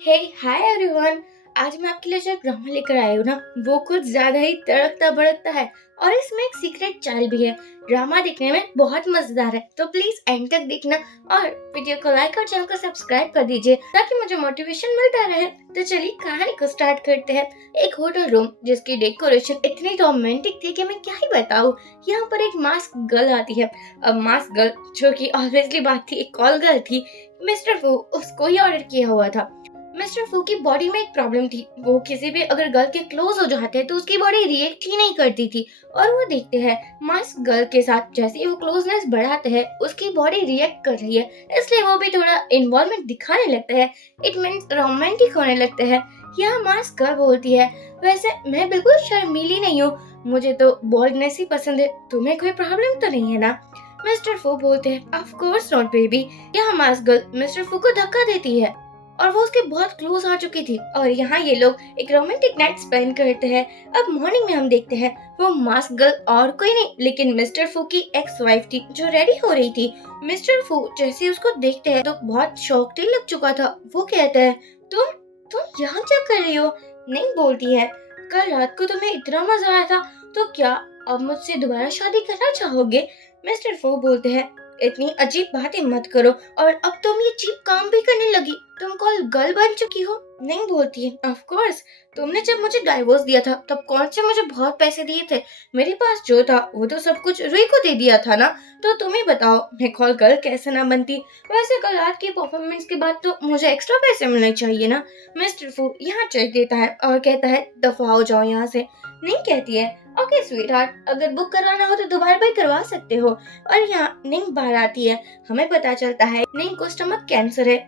हे hi everyone. आज मैं आपके लिए जो ड्रामा लेकर आई हूँ ना, वो कुछ ज्यादा ही तड़कता भड़कता है और इसमें एक सीक्रेट चाल भी है। ड्रामा देखने में बहुत मजेदार है, तो प्लीज एंड तक देखना और वीडियो को लाइक और चैनल को सब्सक्राइब कर दीजिए ताकि मुझे मोटिवेशन मिलता रहे। तो चलिए कहानी को स्टार्ट करते हैं। एक होटल रूम जिसकी डेकोरेशन इतनी रोमांटिक थी कि मैं क्या ही बताऊँ। यहाँ पर एक मास्क गर्ल आती है। अब मास्क गर्ल, जो कि ऑब्वियसली बात थी, एक कॉल गर्ल थी। मिस्टर वो उसको ही ऑर्डर किया हुआ था। मिस्टर फू की बॉडी में एक प्रॉब्लम थी। वो किसी भी अगर गर्ल के क्लोज हो जाते तो उसकी बॉडी रिएक्ट ही नहीं करती थी। और वो देखते हैं मास्क गर्ल के साथ जैसे ही वो क्लोजनेस बढ़ाते हैं उसकी बॉडी रिएक्ट कर रही है, इसलिए वो भी थोड़ा इन्वॉल्वमेंट दिखाने लगता है। इट मीन्स रोमांटिक होने लगता है। यहाँ मास्क गर्ल बोलती है, वैसे मैं बिल्कुल शर्मीली नहीं हूँ, मुझे तो बोल्डनेस ही पसंद है, तुम्हें कोई प्रॉब्लम तो नहीं है ना। मिस्टर फू बोलते हैं, ऑफ कोर्स नॉट बेबी। यहाँ मास्क गर्ल मिस्टर फू को धक्का देती है और वो उसके बहुत क्लोज आ चुकी थी और यहाँ ये लोग एक रोमांटिक नाइट स्पेंड करते हैं। अब मॉर्निंग में हम देखते हैं वो मास्क गर्ल और कोई नहीं लेकिन मिस्टर फू की एक्स वाइफ थी जो रेडी हो रही थी। मिस्टर फू जैसे ही उसको देखते हैं तो बहुत शॉक्ड ही लग चुका था। वो कहता है, तुम तुम यहाँ क्या कर रही हो? नहीं बोलती है, कल रात को तुम्हें इतना मजा आया था, तो क्या अब मुझसे दोबारा शादी करना चाहोगे? मिस्टर फू बोलते हैं, इतनी अजीब बातें मत करो, और अब तुम ये चीप काम भी करने लगी, तुम कल गर्ल बन चुकी हो। नहीं बोलती है, ऑफ कोर्स, तुमने जब मुझे डाइवोर्स दिया था तब कौन से मुझे बहुत पैसे दिए थे? मेरे पास जो था वो तो सब कुछ रुई को दे दिया था ना। तो तुम ही बताओ मैं कॉल गर्ल कैसे ना बनती? वैसे कल रात की परफॉर्मेंस के बाद तो मुझे एक्स्ट्रा पैसे मिलने चाहिए ना। मिस्टर फू यहाँ चेक देता है और कहता है, दफा हो जाओ यहाँ से। नहीं कहती है, ओके स्वीट हार्ट, अगर बुक करवाना हो तो दोबारा भी करवा सकते हो। और यहाँ निंग बाहर आती है। हमें पता चलता है निंग को स्टमक कैंसर है।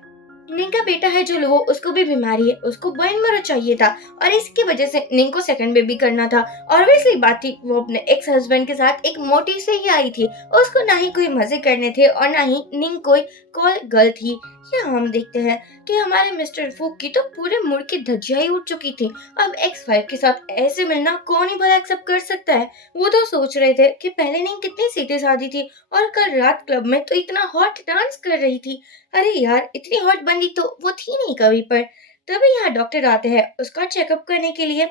निंग का बेटा है जो लो, उसको भी बीमारी है, उसको बोन मैरो चाहिए था और इसकी वजह से निंग को सेकंड बेबी करना था। और वैसी बात थी, वो अपने एक्स हस्बैंड के साथ एक मोटिव से ही आई थी। उसको ना ही कोई मजे करने थे और ना ही निंग कोई कॉल गर्ल थी। यहाँ हम देखते हैं कि हमारे मिस्टर फूक की तो पूरे मुड़ की धज्जियां ही उठ चुकी थी। अब एक्स वाइफ के साथ ऐसे मिलना कौन ही भला एक्सेप्ट कर सकता है। वो तो सोच रहे थे कि पहले निंग कितनी सीधी सादी थी और कल रात क्लब में तो इतना हॉट डांस कर रही थी। अरे यार, इतनी हॉट बंदी तो वो थी नहीं कभी पर। तभी यहाँ डॉक्टर आते हैं उसका चेकअप करने के लिए।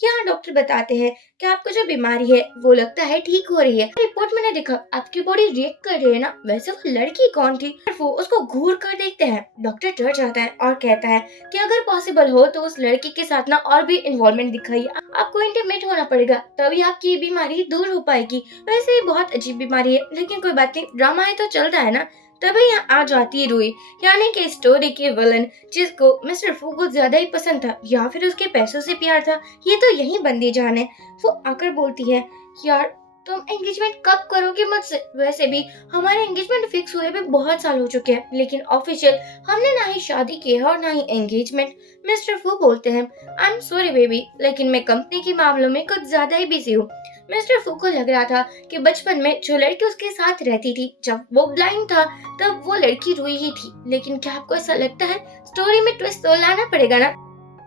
यहाँ डॉक्टर बताते हैं कि आपको जो बीमारी है वो लगता है ठीक हो रही है। रिपोर्ट मैंने देखा आपकी बॉडी रिएक्ट कर रही है ना। वैसे वो लड़की कौन थी? वो उसको घूर कर देखते हैं। डॉक्टर डर जाता है और कहता है कि अगर पॉसिबल हो तो उस लड़की के साथ ना और भी इन्वॉल्वमेंट दिखाइए। आपको इंटीमेट होना पड़ेगा, तभी आपकी ये बीमारी दूर हो पाएगी। वैसे ही बहुत अजीब बीमारी है, लेकिन कोई बात नहीं, ड्रामा है तो चलता है ना। तभी यहाँ आ जाती है रूही, यानी कि स्टोरी की विलन, जिसको मिस्टर फू को ज्यादा ही पसंद था या फिर उसके पैसों से प्यार था, ये तो यही बंदी जान है। वो आकर बोलती है, यार तुम एंगेजमेंट कब करोगे मुझसे? वैसे भी हमारे एंगेजमेंट फिक्स हुए भी बहुत साल हो चुके हैं, लेकिन ऑफिशियल हमने ना ही शादी की है और ना ही एंगेजमेंट। मिस्टर फू बोलते हैं, आई एम सॉरी बेबी, लेकिन मैं कंपनी के मामलों में कुछ ज्यादा ही बिजी हूँ। मिस्टर फू को लग रहा था कि बचपन में जो लड़की उसके साथ रहती थी जब वो ब्लाइंड था, तब वो लड़की रूही ही थी। लेकिन क्या आपको ऐसा लगता है? स्टोरी में ट्विस्ट तो लाना पड़ेगा ना।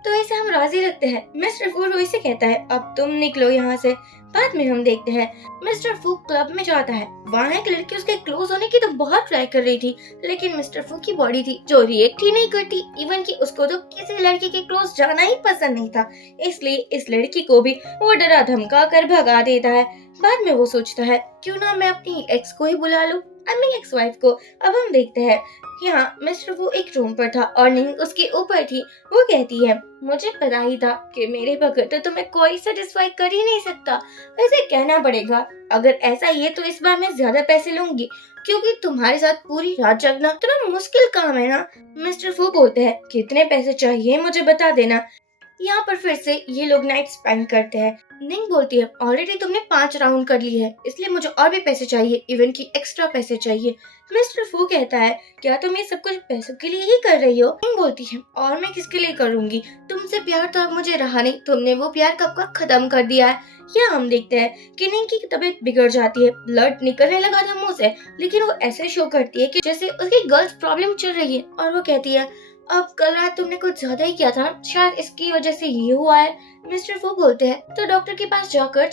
तो इसे हम राजी रखते हैं। मिस्टर फू रूही से कहता है, अब तुम निकलो यहाँ से। बाद में हम देखते हैं मिस्टर फू क्लब में जाता है। वहाँ एक लड़की उसके क्लोज होने की तो बहुत ट्राई कर रही थी, लेकिन मिस्टर फू की बॉडी थी जो रिएक्ट ही नहीं करती। इवन कि उसको तो किसी लड़की के क्लोज जाना ही पसंद नहीं था, इसलिए इस लड़की को भी वो डरा धमका कर भगा देता है। बाद में वो सोचता है, क्यों ना मैं अपनी एक्स को ही बुला लूं, अपनी एक्स वाइफ को। अब हम देखते हैं यहाँ मिस्टर वो एक रूम पर था और निंग उसके ऊपर थी। वो कहती है, मुझे पता ही था कि मेरे बगैर तो तुम्हें कोई सेटिस्फाई कर ही नहीं सकता। वैसे कहना पड़ेगा, अगर ऐसा ही है तो इस बार मैं ज्यादा पैसे लूंगी, क्योंकि तुम्हारे साथ पूरी रात जगना इतना मुश्किल काम है ना। मिस्टर फू बोलते हैं, कितने पैसे चाहिए मुझे बता देना। यहाँ पर फिर से ये लोग नाइट स्पेंड करते हैं। निंग बोलती है, ऑलरेडी तुमने 5 राउंड कर लिए है, इसलिए मुझे और भी पैसे चाहिए, इवन की एक्स्ट्रा पैसे चाहिए। मिस्टर फू कहता है, क्या तुम ये सब कुछ पैसों के लिए ही कर रही हो? निंग बोलती है, और मैं किसके लिए करूंगी? तुमसे प्यार तो अब मुझे रहा नहीं, तुमने वो प्यार कब का खत्म कर दिया है। यहाँ हम देखते हैं कि निंग की तबीयत बिगड़ जाती है। ब्लड निकलने लगा था मुंह से, लेकिन वो ऐसे शो करती है कि जैसे उसकी गर्ल्स प्रॉब्लम चल रही है। और वो कहती है, अब कल रात तुमने कुछ ज्यादा ही किया था, शायद इसकी वजह से ये हुआ है। मिस्टर फू बोलते हैं, तो डॉक्टर के पास जाकर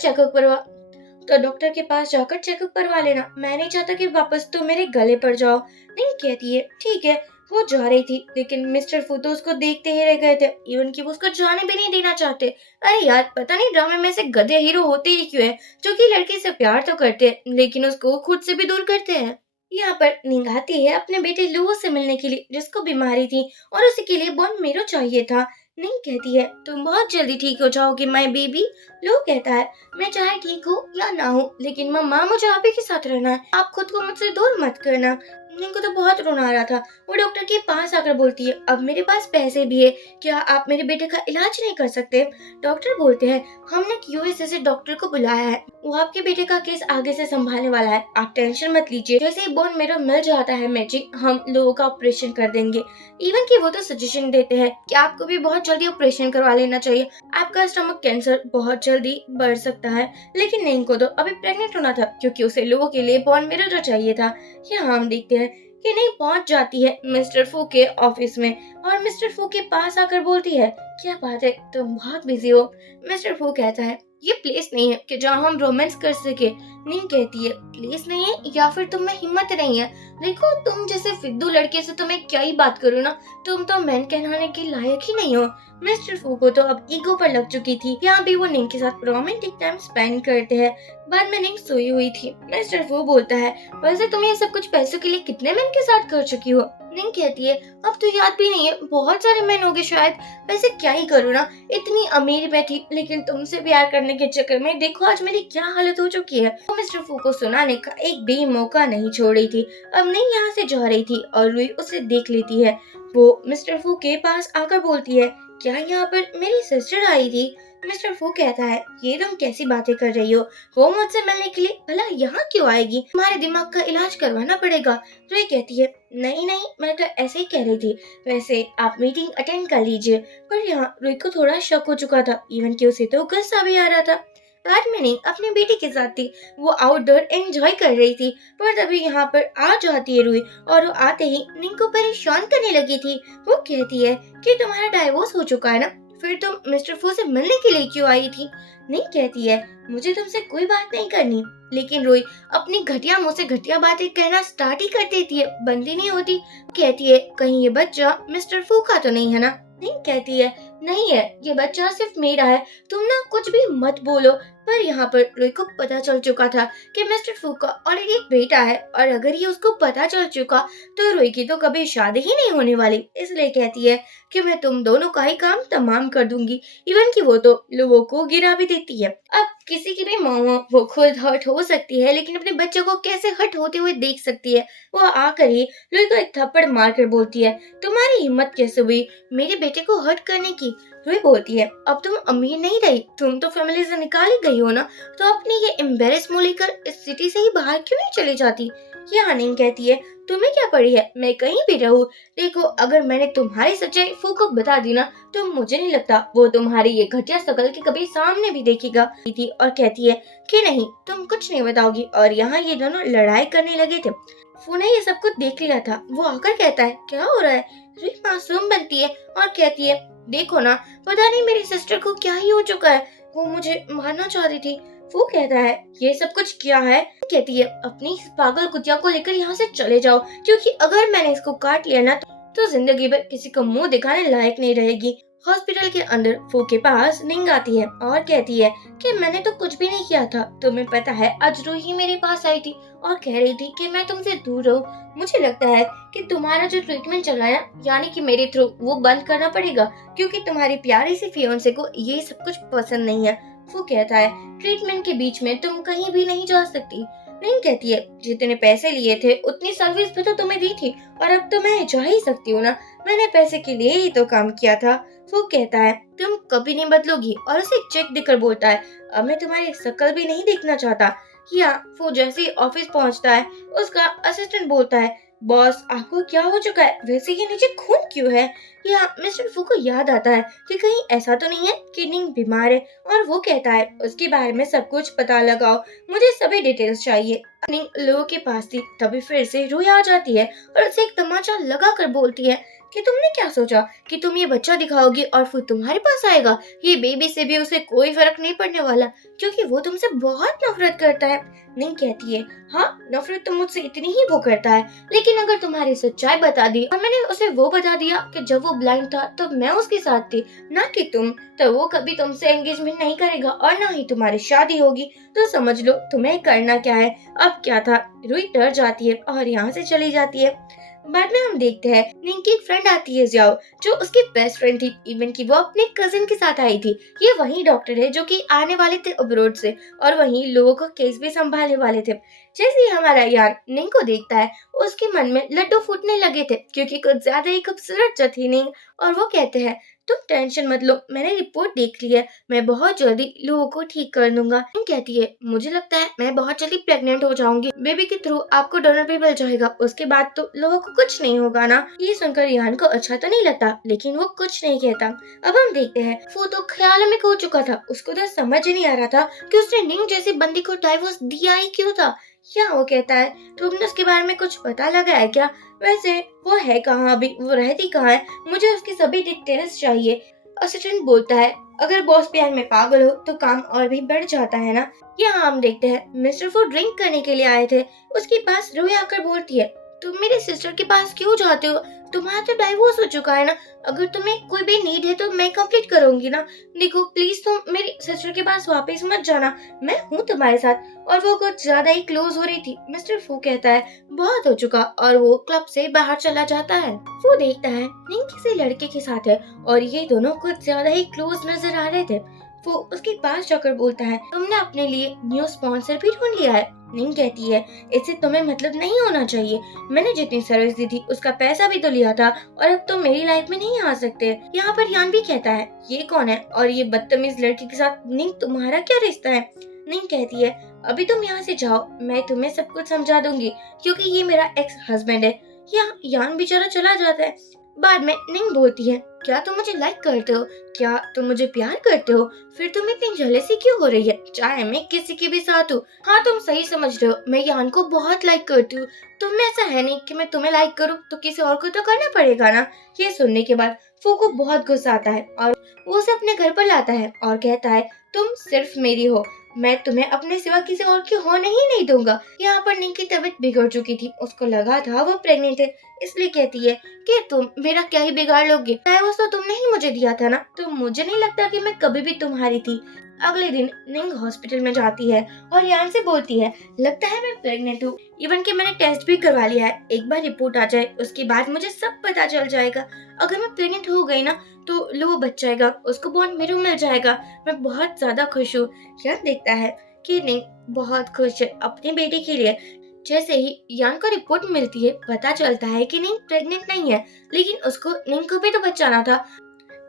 चेकअप करवा लेना। मैं नहीं चाहता कि वापस तुम मेरे गले पड़ जाओ। नहीं कहती है, ठीक है, वो जा रही थी लेकिन मिस्टर फू तो उसको देखते ही रह गए थे, इवन कि वो उसको जाने भी नहीं देना चाहते। अरे यार, पता नहीं ड्रामे में से गधे हीरो होते ही क्यों हैं, जो कि लड़की से प्यार तो करते हैं लेकिन उसको खुद से भी दूर करते हैं। यहाँ पर निंग आती है अपने बेटे लुओ से मिलने के लिए, जिसको बीमारी थी और उसी के लिए बोन मेरो चाहिए था। निंग कहती है तुम बहुत जल्दी ठीक हो जाओगे माय बेबी। लुओ कहता है मैं चाहे ठीक हूँ या ना हूँ, लेकिन मम्मा मुझे आप ही के साथ रहना है, आप खुद को मुझसे दूर मत करना। निंग को तो बहुत रोना आ रहा था। वो डॉक्टर के पास आकर बोलती है अब मेरे पास पैसे भी है, क्या आप मेरे बेटे का इलाज नहीं कर सकते। डॉक्टर बोलते हैं हमने यूएसए से डॉक्टर को बुलाया है, वो आपके बेटे का केस आगे से संभालने वाला है, आप टेंशन मत लीजिए, जैसे ही बोन मेरो मिल जाता है मैजिक हम लोगों का ऑपरेशन कर देंगे। इवन कि वो तो सजेशन देते हैं कि आपको भी बहुत जल्दी ऑपरेशन करवा लेना चाहिए, आपका स्टमक कैंसर बहुत जल्दी बढ़ सकता है। लेकिन नहीं को तो अभी प्रेग्नेंट होना था क्योंकि उसे लोगों के लिए बोन मेरो जो चाहिए था। यहाँ हम देखते हैं कि नहीं पहुंच जाती है मिस्टर फू के ऑफिस में और मिस्टर फू के पास आकर बोलती है क्या बात है तुम बहुत बिजी हो। मिस्टर फू कहता है ये प्लेस नहीं है कि जहाँ हम रोमांस कर सके। निंग कहती है प्लेस नहीं है या फिर तुम में हिम्मत नहीं है, देखो तुम जैसे फिद्दू लड़के से तो मैं क्या ही बात करूँ ना, तुम तो मैन कहलाने के लायक ही नहीं हो। मिस्टर फू को तो अब ईगो पर लग चुकी थी। यहाँ भी वो निंग के साथ रोमांटिक टाइम स्पेंड करते हैं। बाद में निंग सोई हुई थी। मिस्टर फू बोलता है वैसे तुम ये सब कुछ पैसों के लिए कितने मैन के साथ कर चुकी हो। निंग कहती है अब तो याद भी नहीं है, बहुत सारे मैन हो गए शायद, वैसे क्या ही करूँ ना, इतनी अमीर मैं थी लेकिन तुमसे प्यार करने के चक्कर में देखो आज मेरी क्या हालत हो चुकी है। वो मिस्टर फू को सुनाने का एक भी मौका नहीं छोड़ रही थी। अब निंग यहाँ से जा रही थी और रुई उसे देख लेती है। वो मिस्टर फू के पास आकर बोलती है क्या यहाँ पर मेरी सिस्टर आई थी। मिस्टर फू कहता है ये तुम कैसी बातें कर रही हो, वो मुझसे मिलने के लिए भला यहाँ क्यों आएगी, तुम्हारे दिमाग का इलाज करवाना पड़ेगा। रुई कहती है नहीं नहीं मैं तो ऐसे ही कह रही थी, वैसे आप मीटिंग अटेंड कर लीजिए। पर यहाँ रुई को थोड़ा शक हो चुका था, इवन कि उसे तो गुस्सा भी आ रहा था। रात में नहीं अपने बेटे के साथ थी, वो आउटडोर एंजॉय कर रही थी। पर तभी यहाँ पर आ जाती है रुई और वो आते ही निंग को परेशान करने लगी थी। वो कहती है कि तुम्हारा डाइवोर्स हो चुका है ना, फिर तुम मिस्टर फू से मिलने के लिए क्यों आई थी। निंग कहती है मुझे तुमसे कोई बात नहीं करनी। लेकिन रोई अपनी घटिया मुंह से घटिया बातें कहना स्टार्ट ही कर देती है, बंद ही नहीं होती। कहती है कहीं ये बच्चा मिस्टर फू का तो नहीं है ना। निंग कहती है नहीं है, ये बच्चा सिर्फ मेरा है, तुम ना कुछ भी मत बोलो। पर यहाँ पर रोई को पता चल चुका था कि मिस्टर फू का ऑलरेडी एक बेटा है और अगर ये उसको पता चल चुका तो रोई की तो कभी शादी ही नहीं होने वाली। इसलिए कहती है कि मैं तुम दोनों का ही काम तमाम कर दूंगी। इवन कि वो तो लोगों को गिरा भी देती है। अब किसी की भी माँ वो खुद हर्ट हो सकती है लेकिन अपने बच्चों को कैसे हर्ट होते हुए देख सकती है। वो आकर ही लुई को एक थप्पड़ मारकर बोलती है तुम्हारी हिम्मत कैसे हुई मेरे बेटे को हर्ट करने की। लुई बोलती है अब तुम अमीर नहीं रही, तुम तो फैमिली से निकाली गई हो ना, तो अपनी ये एम्बेरस मुंह लेकर इस सिटी से ही बाहर क्यों नहीं चली जाती। ये निंग कहती है तुम्हें क्या पड़ी है मैं कहीं भी रहूं, देखो अगर मैंने तुम्हारी सच्चाई फू को बता दी ना तो मुझे नहीं लगता वो तुम्हारी ये घटिया शकल के कभी सामने भी देखेगा। थी और कहती है कि नहीं तुम कुछ नहीं बताओगी और यहाँ ये दोनों लड़ाई करने लगे थे। फू ने ये सब कुछ देख लिया था। वो आकर कहता है क्या हो रहा है। री मासूम बनती है और कहती है देखो ना पता नहीं मेरी सिस्टर को क्या ही हो चुका है, वो मुझे मारना चाहती थी। वो कहता है ये सब कुछ क्या है। कहती है अपनी इस पागल कुतिया को लेकर यहाँ से चले जाओ, क्योंकि अगर मैंने इसको काट लिया ना तो जिंदगी भर किसी को मुंह दिखाने लायक नहीं रहेगी। हॉस्पिटल के अंदर फू के पास निंग आती है और कहती है कि मैंने तो कुछ भी नहीं किया था, तुम्हें पता है आज रूही ही मेरे पास आई थी और कह रही थी कि मैं तुमसे दूर रहूं। मुझे लगता है कि तुम्हारा जो ट्रीटमेंट चल रहा है यानी कि मेरे थ्रू वो बंद करना पड़ेगा, क्योंकि तुम्हारी प्यारी सी फियोंसे को ये सब कुछ पसंद नहीं है। वो कहता है ट्रीटमेंट के बीच में तुम कहीं भी नहीं जा सकती। निंग कहती है जितने पैसे लिए थे उतनी सर्विस भी तो तुम्हें दी थी और अब तो मैं जा ही सकती हूँ ना, मैंने पैसे के लिए ही तो काम किया था। वो कहता है तुम कभी नहीं बदलोगी और उसे चेक देकर बोलता है अब मैं तुम्हारी शक्ल भी नहीं देखना चाहता। या वो जैसे ही ऑफिस पहुंचता है उसका असिस्टेंट बोलता है बॉस आपको क्या हो चुका है, वैसे ये नीचे खून क्यों है। या मिस्टर फू को याद आता है कि कहीं ऐसा तो नहीं है कि निंग बीमार है और वो कहता है उसके बारे में सब कुछ पता लगाओ, मुझे सभी डिटेल्स चाहिए। निंग लोगों के पास थी तभी फिर से रूही आ जाती है और उसे एक तमाचा लगा कर बोलती है कि तुमने क्या सोचा कि तुम ये बच्चा दिखाओगी और फिर तुम्हारे पास आएगा। ये बेबी से भी उसे कोई फर्क नहीं पड़ने वाला क्योंकि वो तुमसे बहुत नफरत करता है। निंग कहती है हाँ, नफरत तो मुझसे इतनी ही वो करता है, लेकिन अगर तुम्हारी सच्चाई बता दी और मैंने उसे वो बता दिया कि जब वो ब्लाइंड था तो मैं उसके साथ थी ना कि तुम, तो वो कभी तुमसे एंगेजमेंट नहीं करेगा और ना ही तुम्हारी शादी होगी। तो समझ लो तुम्हें करना क्या है। अब क्या था, रूही डर जाती है और यहाँ से चली जाती है। बाद में हम देखते हैं निंग की एक फ्रेंड आती है जियाओ, जो उसकी बेस्ट फ्रेंड थी, इवन की वो अपने कजिन के साथ आई थी। ये वही डॉक्टर है जो कि आने वाले थे अब्रोड से और वही लोगों का केस भी संभालने वाले थे। जैसे ही हमारा यान निंग को देखता है, उसके मन में लड्डू फूटने लगे थे क्योंकि कुछ ज्यादा ही खूबसूरत थी निंग। और वो कहते हैं तुम टेंशन मत लो, मैंने रिपोर्ट देख ली है, मैं बहुत जल्दी लोगों को ठीक कर दूंगा। निंग कहती है मुझे लगता है मैं बहुत जल्दी प्रेग्नेंट हो जाऊंगी, बेबी के थ्रू आपको डोनर भी मिल जाएगा, उसके बाद तो लोगों को कुछ नहीं होगा ना। ये सुनकर यान को अच्छा तो नहीं लगता लेकिन वो कुछ नहीं कहता। अब हम देखते हैं वो तो ख्याल में खो चुका था, उसको तो समझ ही नहीं आ रहा था कि उसने निंग जैसी बंदी को डाइवोर्स दिया ही क्यों था। या वो कहता है तुमने उसके बारे में कुछ पता लगा है क्या, वैसे वो है कहाँ अभी, वो रहती कहाँ है, मुझे उसकी सभी डिटेल्स चाहिए। असिस्टेंट बोलता है अगर बॉस प्यार में पागल हो तो काम और भी बढ़ जाता है ना। यहाँ हम देखते हैं मिस्टर फू ड्रिंक करने के लिए आए थे, उसके पास रूही आकर बोलती है तुम मेरे सिस्टर के पास क्यों जाते हो, तुम्हारा तो डाइवोर्स हो चुका है ना, अगर तुम्हें कोई भी नीड है तो मैं कंप्लीट करूंगी ना। देखो प्लीज तुम मेरी सिस्टर के पास वापस मत जाना, मैं हूँ तुम्हारे साथ। और वो कुछ ज्यादा ही क्लोज हो रही थी। मिस्टर फू कहता है बहुत हो चुका और वो क्लब से बाहर चला जाता है। वो देखता है निंग किसी लड़के के साथ है और ये दोनों कुछ ज्यादा ही क्लोज नजर आ रहे थे। वो उसके पास जाकर बोलता है तुमने अपने लिए न्यू स्पॉन्सर भी ढूंढ लिया है। निंग कहती है इससे तुम्हें मतलब नहीं होना चाहिए, मैंने जितनी सर्विस दी थी उसका पैसा भी तो लिया था और अब तो मेरी लाइफ में नहीं आ सकते। यहाँ पर यान भी कहता है ये कौन है और ये बदतमीज लड़की के साथ निंग तुम्हारा क्या रिश्ता है। निंग कहती है अभी तुम यहाँ से जाओ, मैं तुम्हें सब कुछ समझा दूंगी क्योंकि ये मेरा एक्स हस्बैंड है। यहाँ यान बेचारा चला जाता है। बाद में निंग बोलती है क्या तुम मुझे लाइक करते हो, क्या तुम मुझे प्यार करते हो, फिर तुम्हें इतनी जेलसी क्यों हो रही है, चाहे मैं किसी के भी साथ हूँ। हाँ तुम सही समझ रहे हो, मैं यान को बहुत लाइक करती हूँ, तुम में ऐसा है नहीं कि मैं तुम्हें लाइक करूँ तो किसी और को तो करना पड़ेगा ना। ये सुनने के बाद फू को बहुत गुस्सा आता है और वो उसे अपने घर पर लाता है और कहता है तुम सिर्फ मेरी हो, मैं तुम्हें अपने सिवा किसी और की होने ही नहीं दूंगा। यहाँ पर निंग की तबीयत बिगड़ चुकी थी, उसको लगा था वो प्रेग्नेंट है, इसलिए कहती है कि तुम मेरा क्या ही बिगाड़ लोगे, डाइवोर्स तो तुमने ही मुझे दिया था ना, तो मुझे नहीं लगता कि मैं कभी भी तुम्हारी थी। अगले दिन निंग हॉस्पिटल में जाती है और यान से बोलती है लगता है मैं प्रेग्नेंट हूँ, इवन कि मैंने टेस्ट भी करवा लिया है, एक बार रिपोर्ट आ जाए उसके बाद मुझे सब पता चल जाएगा। अगर मैं प्रेग्नेंट हो गई ना तो लो बच जाएगा, उसको बॉर्न मेरू मिल जाएगा, मैं बहुत ज्यादा खुश हूँ। यान देखता है कि निंग बहुत खुश है अपनी बेटी के लिए। जैसे ही यान को रिपोर्ट मिलती है पता चलता है कि निंग प्रेग्नेंट नहीं है, लेकिन उसको निंग को भी तो बचाना था,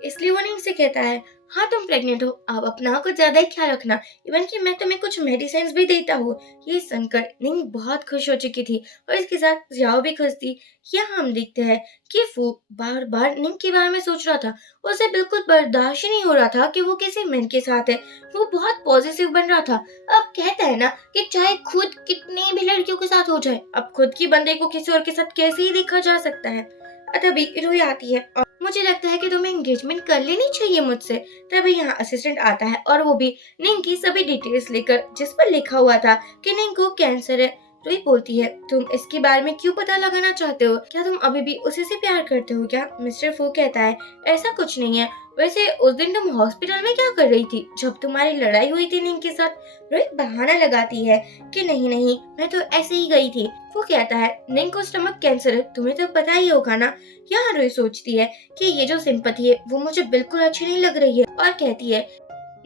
इसलिए वो निंग से कहता है हाँ तुम प्रेग्नेंट हो, अब अपना कुछ ज्यादा ही ख्याल रखना, इवन कि मैं तुम्हें कुछ मेडिसिन भी देता हूँ। ये सुनकर निंग बहुत खुश हो चुकी थी और इसके साथ जियाओ भी खुश थी। यहाँ हम देखते हैं कि फू बार बार निंग के बारे में सोच रहा था, उसे बिल्कुल बर्दाश्त ही नहीं हो रहा था कि वो किसी मैन के साथ है, वो बहुत पॉजिटिव बन रहा था। अब कहता है ना कि चाहे खुद कितनी भी लड़कियों के साथ हो जाए, अब खुद की बंदे को किसी और के साथ कैसे ही देखा जा सकता है। तभी रूही आती है और मुझे लगता है कि तुम्हें एंगेजमेंट कर लेनी चाहिए मुझसे। तभी यहाँ असिस्टेंट आता है और वो भी निंग की सभी डिटेल्स लेकर, जिस पर लिखा हुआ था कि निंग को कैंसर है। रूही बोलती है तुम इसके बारे में क्यों पता लगाना चाहते हो, क्या तुम अभी भी उसी से प्यार करते हो क्या। मिस्टर फू कहता है ऐसा कुछ नहीं है, वैसे उस दिन तुम हॉस्पिटल में क्या कर रही थी जब तुम्हारी लड़ाई हुई थी निंग के साथ। रूही बहाना लगाती है कि नहीं नहीं मैं तो ऐसे ही गई थी। वो कहता है निंग को स्टमक कैंसर है, तुम्हें तो पता ही होगा ना। यहाँ रूही सोचती है कि ये जो सिंपैथी है वो मुझे बिल्कुल अच्छी नहीं लग रही है और कहती है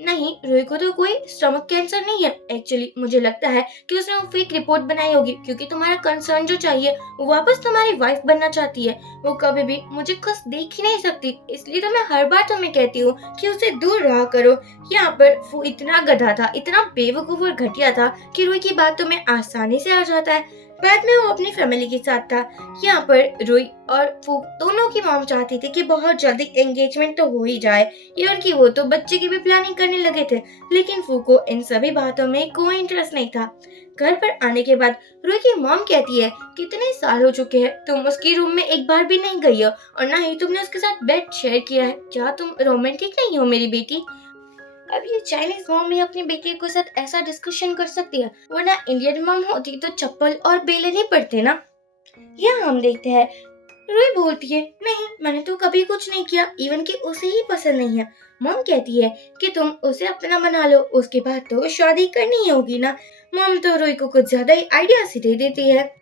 नहीं रूही को तो कोई स्टमक कैंसर नहीं है, एक्चुअली मुझे लगता है कि उसने वो फेक रिपोर्ट बनाई होगी क्योंकि तुम्हारा कंसर्न जो चाहिए वो वापस तुम्हारी वाइफ बनना चाहती है, वो कभी भी मुझे खुश देख ही नहीं सकती, इसलिए तो मैं हर बार तुम्हें कहती हूँ कि उसे दूर रहा करो। यहाँ पर वो इतना गधा था, इतना बेवकूफ और घटिया था कि रूही की बात तुम्हें आसानी से आ जाता है। बाद में वो अपनी फैमिली के साथ था। यहाँ पर रुई और फूक दोनों की मॉम चाहती थी कि बहुत जल्दी एंगेजमेंट तो हो ही जाए। इवन कि वो तो बच्चे की भी प्लानिंग करने लगे थे, लेकिन फूक को इन सभी बातों में कोई इंटरेस्ट नहीं था। घर पर आने के बाद रुई की मॉम कहती है, कितने साल हो चुके हैं तुम उसकी रूम में एक बार भी नहीं गई हो और ना ही तुमने उसके साथ बेड शेयर किया है। क्या तुम रोमांटिक नहीं हो मेरी बेटी? अब ये चाइनीज मॉम ही अपनी बेटी के साथ ऐसा डिस्कशन कर सकती है, वरना इंडियन मॉम होती तो चप्पल और बेलन ही पड़ते ना। यहाँ हम देखते हैं रुई बोलती है, नहीं मैंने तो कभी कुछ नहीं किया, इवन कि उसे ही पसंद नहीं है। मॉम कहती है कि तुम उसे अपना बना लो, उसके बाद तो शादी करनी ही होगी ना। मॉम तो रुई को कुछ ज्यादा ही आइडिया सी दे देती है।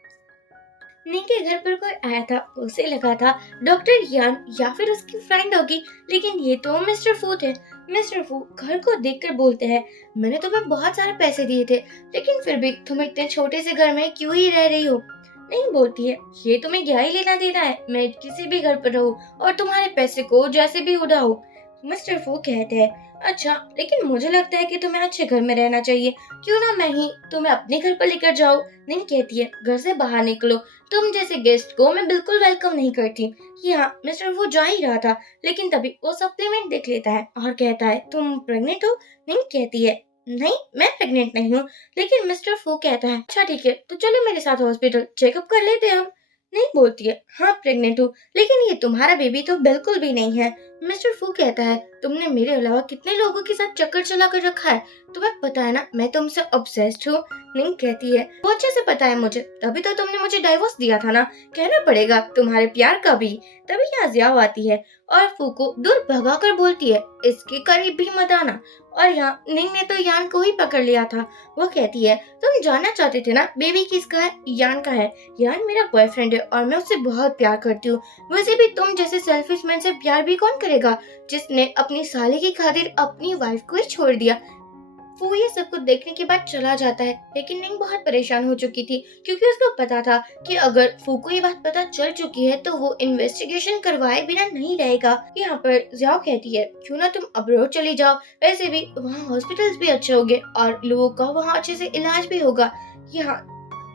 नी के घर पर कोई आया था, उसे लगा था डॉक्टर यान या फिर उसकी फ्रेंड होगी, लेकिन ये तो मिस्टर फू थे। मिस्टर फू घर को देखकर बोलते हैं, मैंने तुम्हें बहुत सारे पैसे दिए थे, लेकिन फिर भी तुम इतने छोटे से घर में क्यों ही रह रही हो? नहीं बोलती है, ये तुम्हें क्या ही लेना देना है, मैं किसी भी घर पर रहूं और तुम्हारे पैसे को जैसे भी उड़ाऊं। मिस्टर फू कहते हैं, अच्छा लेकिन मुझे लगता है कि तुम्हें अच्छे घर में रहना चाहिए, क्यों ना मैं ही तुम्हें अपने घर पर लेकर जाऊं। नहीं कहती है, घर से बाहर निकलो, तुम जैसे गेस्ट को मैं बिल्कुल वेलकम नहीं करती। यहाँ मिस्टर वो जा ही रहा था, लेकिन तभी वो सप्लीमेंट देख लेता है और कहता है, तुम प्रेग्नेंट हो? नहीं कहती है, नहीं मैं प्रेग्नेंट नहीं हूँ। लेकिन मिस्टर फू कहता है, अच्छा ठीक है तो चलो मेरे साथ हॉस्पिटल चेकअप कर लेते हैं हम। नहीं बोलती है, हाँ प्रेग्नेंट हूँ, लेकिन ये तुम्हारा बेबी तो बिल्कुल भी नहीं है। मिस्टर फू कहता है, तुमने मेरे अलावा कितने लोगों के साथ चक्कर चला कर रखा है, तुम्हें पता है ना मैं तुमसे ऑब्सेस्ड हूँ। नहीं कहती है, वो अच्छे से पता है मुझे, तभी तो तुमने मुझे डाइवोर्स दिया था ना, कहना पड़ेगा तुम्हारे प्यार का भी। तभी यहाँ जियाओ आती है और फू को दूर भगा कर बोलती है, इसके करीब भी मत आना। और यहाँ निंग ने तो यान को ही पकड़ लिया था। वो कहती है, तुम जानना चाहते थे ना बेबी किसका है? यान का है। यान मेरा बॉयफ्रेंड है और मैं उससे बहुत प्यार करती हूँ। वैसे भी तुम जैसे सेल्फिश मैन से प्यार भी कौन करेगा, जिसने अपनी साली की खातिर अपनी वाइफ को ही छोड़ दिया। वो ये सब कुछ देखने के बाद चला जाता है, लेकिन निंग बहुत परेशान हो चुकी थी, क्योंकि उसको पता था कि अगर फू को ये बात पता चल चुकी है तो वो इन्वेस्टिगेशन करवाए बिना नहीं रहेगा। यहाँ पर जियाओ कहती है, क्यों ना तुम अब्रोड चली जाओ, वैसे भी वहाँ हॉस्पिटल्स भी अच्छे होंगे और लोगों का वहाँ अच्छे से इलाज भी होगा। यहाँ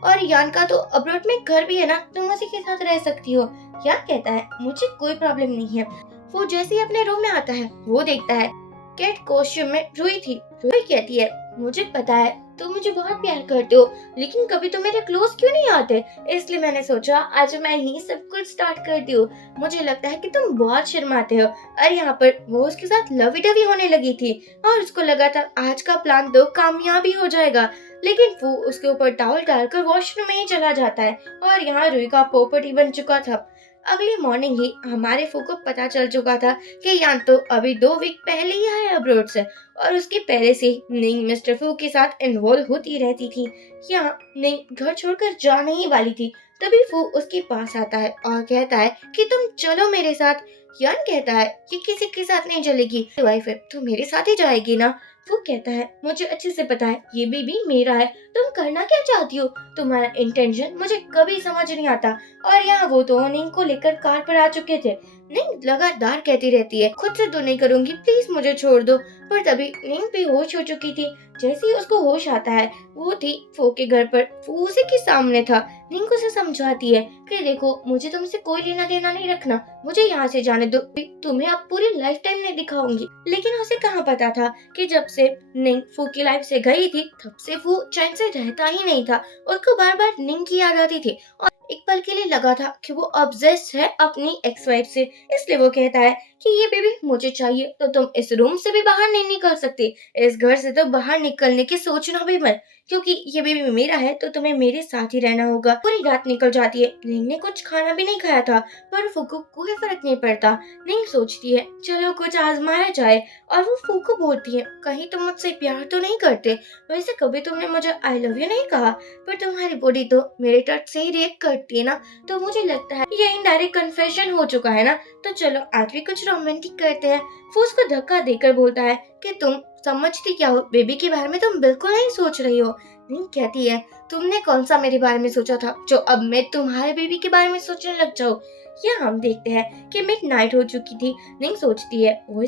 और यान का तो अब्रोड में घर भी है ना, तुम उसी के साथ रह सकती हो। यान कहता है, मुझे कोई प्रॉब्लम नहीं है। वो जैसे ही अपने रूम में आता है, वो देखता है कैट कॉस्ट्यूम में रुई थी। रुई कहती है, मुझे पता है तुम मुझे बहुत प्यार करते हो, लेकिन कभी तो मेरे क्लोज क्यों नहीं आते, इसलिए मैंने सोचा आज मैं ही सब कुछ स्टार्ट करती हूँ। मुझे लगता है कि तुम बहुत शर्माते हो। और यहाँ पर वो उसके साथ लवी डवी होने लगी थी और उसको लगा था आज का प्लान तो कामयाब ही हो जाएगा, लेकिन वो उसके ऊपर टॉवल डालकर वॉशरूम में ही चला जाता है और यहाँ रुई का पोपट बन चुका था। अगली मॉर्निंग ही हमारे फू को पता चल चुका था कि यान तो अभी 2 वीक पहले ही आया अब्रोड से और उसके पहले से निंग मिस्टर फू के साथ इन्वॉल्व होती रहती थी। यहाँ निंग घर छोड़कर जाने ही वाली थी, तभी फू उसके पास आता है और कहता है कि तुम चलो मेरे साथ। यान कहता है कि किसी के साथ नहीं चलेगी, वाइफ है तो मेरे साथ ही जाएगी ना। वो कहता है, मुझे अच्छे से पता है ये बेबी मेरा है, तुम करना क्या चाहती हो, तुम्हारा इंटेंशन मुझे कभी समझ नहीं आता। और यहाँ वो तो निंग को लेकर कार पर आ चुके थे। निंग लगातार कहती रहती है, खुद से तो नहीं करूंगी, प्लीज मुझे छोड़ दो। पर तभी निंग बेहोश हो चुकी थी। जैसे ही उसको होश आता है, वो थी फू के घर पर, फू उसी के सामने था। निंग उसे समझाती है कि देखो मुझे तुमसे कोई लेना देना नहीं रखना, मुझे यहाँ से जाने दो, तुम्हें अब पूरी लाइफ टाइम नहीं दिखाऊंगी। लेकिन उसे कहाँ पता था कि जब से निंग फू की लाइफ से गई थी, तब से फू चैन से रहता ही नहीं था। उसको बार बार निंग की याद आती थी और एक पल के लिए लगा था कि वो ऑब्सेस्ड है अपनी एक्स वाइफ से। इसलिए वो कहता है कि ये बेबी मुझे चाहिए, तो तुम इस रूम से भी बाहर नहीं निकल सकती, इस घर से तो बाहर निकलने की सोचना भी मत, क्योंकि ये बेबी मेरा है तो तुम्हें मेरे साथ ही रहना होगा। पूरी रात निकल जाती है। निंग ने कुछ खाना भी नहीं खाया था, पर फू को कोई फर्क नहीं पड़ता। निंग सोचती है चलो कुछ आजमाया जाए, और वो फू को बोलती है, कहीं तुम मुझसे प्यार तो नहीं करते, वैसे कभी तुमने मुझे आई लव यू नहीं कहा, पर तुम्हारी बॉडी तो मेरे टच से ही रिएक्ट करती है ना, तो मुझे लगता है ये इनडायरेक्ट कन्फेशन हो चुका है ना, तो चलो आज भी कुछ रोमांटिक करते हैं। वो उसको धक्का देकर बोलता है कि तुम समझती क्या हो, बेबी के बारे में तुम बिल्कुल नहीं सोच रही हो। निंग कहती है, तुमने कौन सा मेरे बारे में सोचा था जो अब मैं तुम्हारे बेबी के बारे में सोचने लग जाऊँ। यहाँ हम देखते हैं कि मिडनाइट हो चुकी थी। निंग सोचती है वो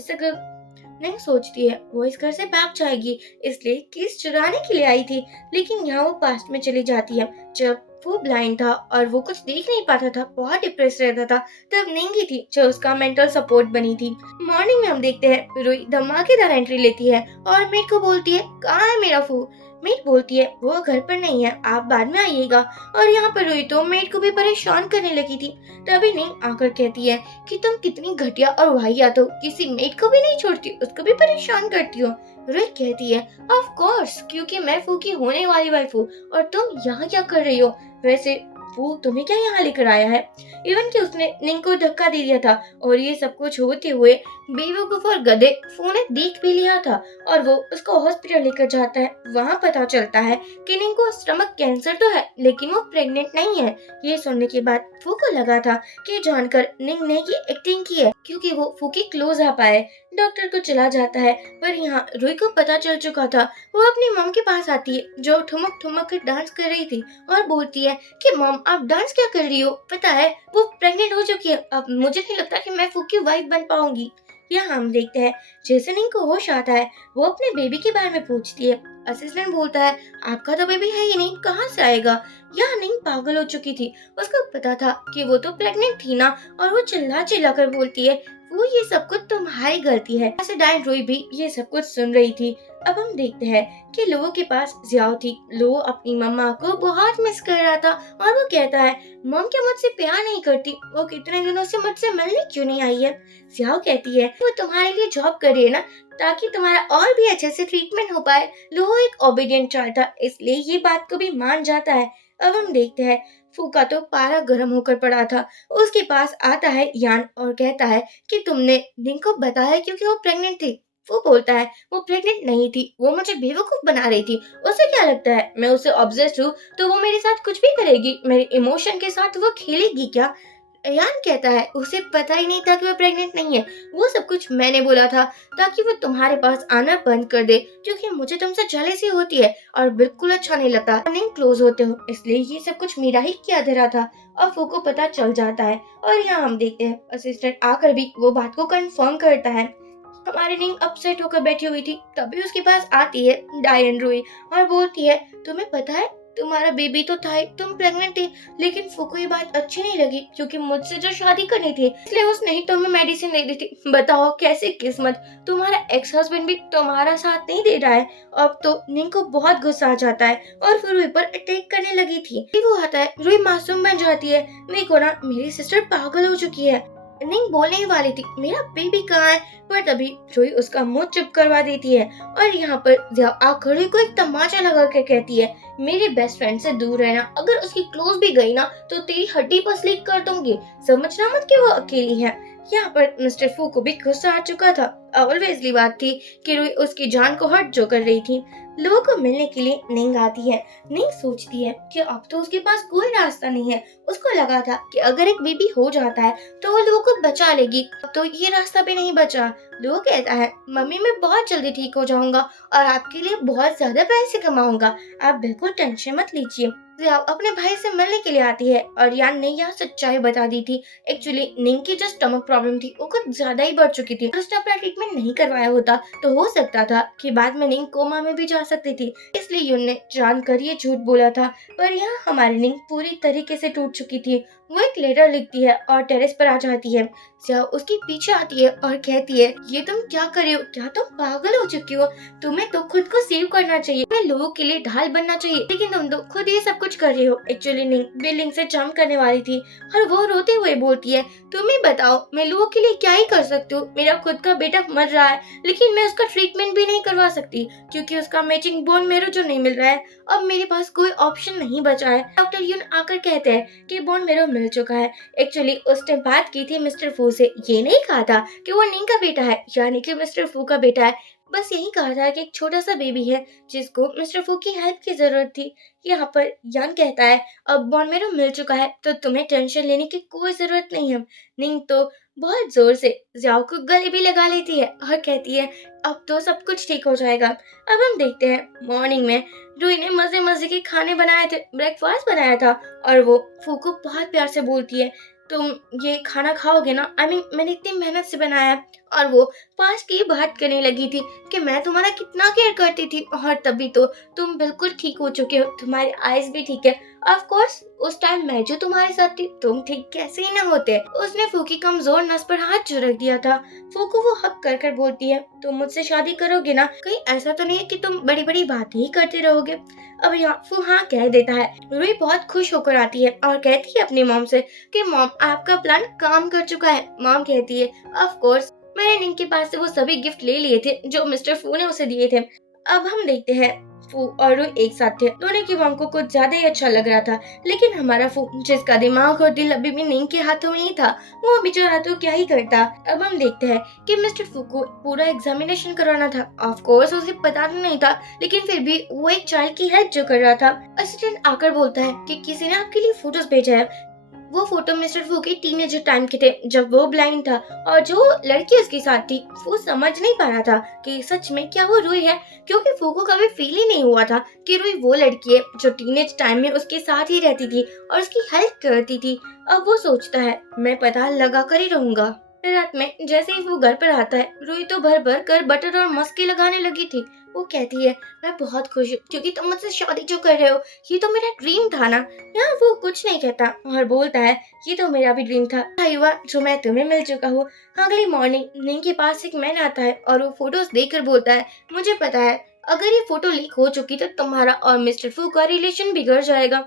इस घर से भाग जाएगी, इसलिए किस चुराने के लिए आई थी, लेकिन यहाँ वो पास्ट में चली जाती है जब वो ब्लाइंड था और वो कुछ देख नहीं पाता था, बहुत डिप्रेस रहता था। तब निंगी थी जो उसका मेंटल सपोर्ट बनी थी। मॉर्निंग में हम देखते हैं रुई धमाकेदार एंट्री लेती है और मेट को बोलती है कहाँ है मेरा फू। मेट बोलती है वो घर पर नहीं है, आप बाद में आइएगा। और यहाँ पर रुई तो मेट को भी परेशान करने लगी थी। तभी निंग आकर कहती है कि तुम कितनी घटिया और वाहियात हो, किसी मेट को भी नहीं छोड़ती, उसको भी परेशान करती हो। रुई कहती है ऑफ कोर्स, क्योंकि मैं फू की होने वाली वाइफ हूँ और तुम यहाँ क्या कर रही हो। वैसे वो तुम्हें क्या यहाँ लेकर आया है। इवन कि उसने निंग को धक्का दे दिया था और ये सब कुछ होते हुए बेवकूफ और गधे फू ने देख भी लिया था और वो उसको हॉस्पिटल लेकर जाता है। वहाँ पता चलता है कि निंग को स्टमक कैंसर तो है लेकिन वो प्रेग्नेंट नहीं है। ये सुनने के बाद फू को लगा था कि जानकर निंग ने ये एक्टिंग की है क्योंकि वो फू के क्लोज आ पाए। डॉक्टर को चला जाता है पर यहाँ रुई को पता चल चुका था। वो अपनी मम के पास आती है जो ठुमक ठुमक कर डांस कर रही थी और बोलती है कि मम आप डांस क्या कर रही हो, पता है वो प्रेग्नेंट हो चुकी है, अब मुझे नहीं लगता कि मैं फू की वाइफ बन पाऊंगी। यहाँ हम देखते हैं जैसे निंग को होश आता है वो अपने बेबी के बारे में पूछती है। असिस्टेंट बोलता है आपका तो बेबी है ही नहीं, कहाँ से आएगा। यहाँ निंग पागल हो चुकी थी, उसको पता था कि वो तो प्रेग्नेंट थी ना और वो चिल्ला चिल्ला कर बोलती है वो ये सब कुछ तुम्हारी गलती है। ऐसे डायन रोई भी ये सब कुछ सुन रही थी। अब हम देखते हैं कि लोगो के पास जियाओ थी। लोगो अपनी मम्मा को बहुत मिस कर रहा था और वो कहता है मम क्या मुझसे प्यार नहीं करती, वो कितने दिनों से मुझसे मिलने क्यों नहीं आई है। जियाओ कहती है वो तुम्हारे लिए जॉब कर रही है ना ताकि तुम्हारा और भी अच्छे से ट्रीटमेंट हो पाए। लोगो एक ओबीडियंट चाइल्ड था इसलिए ये बात को भी मान जाता है। अब हम देखते हैं फू का तो पारा गर्म होकर पड़ा था। उसके पास आता है यान और कहता है कि तुमने निंग को बताया क्योंकि वो प्रेग्नेंट थी। वो बोलता है वो प्रेग्नेंट नहीं थी, वो मुझे बेवकूफ बना रही थी। उसे क्या लगता है मैं उसे ऑब्सेस्ड हूँ तो वो मेरे साथ कुछ भी करेगी, मेरे इमोशन के साथ वो खेलेगी क्या। यान कहता है उसे पता ही नहीं था कि वो प्रेग्नेंट नहीं है, वो सब कुछ मैंने बोला था ताकि वो तुम्हारे पास आना बंद कर दे क्योंकि मुझे तुमसे जेलसी होती है और बिल्कुल अच्छा नहीं लगता नहीं क्लोज होते हो, इसलिए ये सब कुछ मेरा ही किया धरा था। और फू को पता चल जाता है और यहाँ हम देखते हैं असिस्टेंट आकर भी वो बात को कंफर्म करता है। हमारी निंग अपसेट होकर बैठी हुई थी तभी उसके पास आती है डायन रूई और बोलती है तुम्हें पता है तुम्हारा बेबी तो था ही, तुम प्रेग्नेंट थी, लेकिन फू को ये बात अच्छी नहीं लगी क्योंकि मुझसे जो शादी करनी थी इसलिए उसने ही तुम्हें मेडिसिन दे दी थी। बताओ कैसी किस्मत, तुम्हारा एक्स हस्बैंड भी तुम्हारा साथ नहीं दे रहा है। अब तो निंग को बहुत गुस्सा आ जाता है और फिर रुई पर अटैक करने लगी थी। वो आता है रुई मासूम बन जाती है, देखो ना मेरी सिस्टर पागल हो चुकी है। निंग बोलने ही वाली थी मेरा बेबी कहाँ है पर तभी रुई उसका मुंह चुप करवा देती है और यहाँ पर जिया आकर रुई को एक तमाचा लगा कर कहती है मेरे बेस्ट फ्रेंड से दूर रहना, अगर उसकी क्लोज भी गई ना तो तेरी हड्डी पर स्लिक कर दूंगी, समझना मत कि वो अकेली है। यहाँ पर मिस्टर फू को भी गुस्सा आ चुका था। ऑब्वियसली बात थी कि रुई उसकी जान को हर्ट जो कर रही थी। लोगों को मिलने के लिए निंग आती है। निंग सोचती है कि अब तो उसके पास कोई रास्ता नहीं है। उसको लगा था कि अगर एक बेबी हो जाता है तो वो लोगों को बचा लेगी, अब तो ये रास्ता भी नहीं बचा। लोग कहता है मम्मी मैं बहुत जल्दी ठीक हो जाऊंगा और आपके लिए बहुत ज्यादा पैसे कमाऊंगा, आप बिल्कुल टेंशन मत लीजिए। जिया अपने भाई से मिलने के लिए आती है और यान ने यह सच्चाई बता दी थी। एक्चुअली निंग की जो स्टमक प्रॉब्लम थी वो कुछ ज्यादा ही बढ़ चुकी थी। उसने अपना ट्रीटमेंट नहीं करवाया होता तो हो सकता था कि बाद में निंग कोमा में भी जा सकती थी, इसलिए यून ने जानकर ये झूठ बोला था। पर यहाँ हमारी निंग पूरी तरीके से टूट चुकी थी। वो एक लेटर लिखती है और टेरेस पर आ जाती है। जिया उसके पीछे आती है और कहती है ये तुम क्या कर रही हो, क्या तुम पागल हो चुकी हो, तुम्हें तो खुद को सेव करना चाहिए, तुम्हें लोगों के लिए ढाल बनना चाहिए, लेकिन तुम तो खुद ये सब कुछ कर रही हो। एक्चुअली निंग बिल्डिंग से जंप करने वाली थी और वो रोते हुए बोलती है तुम ही बताओ मैं लोगों के लिए क्या ही कर सकती हूँ, मेरा खुद का बेटा मर रहा है लेकिन मैं उसका ट्रीटमेंट भी नहीं करवा सकती क्योंकि उसका मैचिंग बोन मेरो जो नहीं मिल रहा है। अब मेरे पास कोई ऑप्शन नहीं बचा है। डॉक्टर यून आकर कहते हैं कि बोन मेरो मिल चुका है। एक्चुअली उसने बात की थी मिस्टर फू से, ये नहीं कहा था कि वो निंग का बेटा है यानी कि मिस्टर फू का बेटा है, बस यही कहा था कि एक छोटा सा बेबी है जिसको मिस्टर फू की हेल्प की जरूरत थी। यहाँ पर यान कहता है अब बॉन मेरो मिल चुका है तो तुम्हें टेंशन लेने की कोई जरूरत नहीं है। निंग तो बहुत जोर से जियाओ को गले भी लगा लेती है और कहती है अब तो सब कुछ ठीक हो जाएगा। अब हम देखते हैं मॉर्निंग में रुई ने मजे मजे के खाने बनाए थे, ब्रेकफास्ट बनाया था और वो फू को बहुत प्यार से बोलती है तुम ये खाना खाओगे ना, आई मीन मैंने इतनी मेहनत से बनाया है। और वो पास की बात करने लगी थी कि मैं तुम्हारा कितना केयर करती थी और तभी तो तुम बिल्कुल ठीक हो चुके हो, तुम्हारी आईज भी ठीक है ऑफ कोर्स उस टाइम मैं जो तुम्हारे साथ थी तुम ठीक कैसे ही ना होते। उसने फू की कमजोर नस पर हाथ जो रख दिया था। फू को वो हक कर कर बोलती है, तुम मुझसे शादी करोगे ना? कहीं ऐसा तो नहीं है कि तुम बड़ी बड़ी बातें ही करते रहोगे? अब यहाँ फू हाँ कह देता है। रूही बहुत खुश होकर आती है और कहती है अपनी मॉम से कि मॉम आपका प्लान काम कर चुका है। मॉम कहती है ऑफ कोर्स मैंने निंग के पास से वो सभी गिफ्ट ले लिए थे जो मिस्टर फू ने उसे दिए थे। अब हम देखते हैं फू और रूही एक साथ थे। दोनों की मॉम को कुछ ज्यादा ही अच्छा लग रहा था, लेकिन हमारा फू जिसका दिमाग और दिल अभी भी निंग के हाथों में ही था, वो बेचारा तो क्या ही करता। अब हम देखते हैं कि मिस्टर फू को पूरा एग्जामिनेशन करवाना था। ऑफ कोर्स उसे पता तो नहीं था, लेकिन फिर भी वो एक चाइल्ड की हेल्प जो कर रहा था। असिस्टेंट आकर बोलता है कि किसी ने आपके लिए फोटोज भेजा है। वो फोटो मिस्टर फू के टीनेजर टाइम के थे जब वो ब्लाइंड था, और जो लड़की उसके साथ थी वो समझ नहीं पा रहा था कि सच में क्या वो रूही है, क्योंकि फू को कभी फील ही नहीं हुआ था कि रूही वो लड़की है जो टीनेज टाइम में उसके साथ ही रहती थी और उसकी हेल्प करती थी। अब वो सोचता है मैं पता लगा कर ही रहूंगा। रात में जैसे ही वो घर पर आता है, रूही तो भर भर कर बटर और मस्की लगाने लगी थी। वो कहती है मैं बहुत खुश हूँ क्योंकि तुम मुझसे शादी जो कर रहे हो, ये तो मेरा ड्रीम था ना। यहाँ वो कुछ नहीं कहता और बोलता है ये तो मेरा भी ड्रीम था हुआ जो मैं तुम्हें मिल चुका हूँ। अगली मॉर्निंग निंग के पास एक मैन आता है और वो फोटोज देखकर बोलता है मुझे पता है अगर ये फोटो लीक हो चुकी तो तुम्हारा और मिस्टर फू का रिलेशन बिगड़ जाएगा।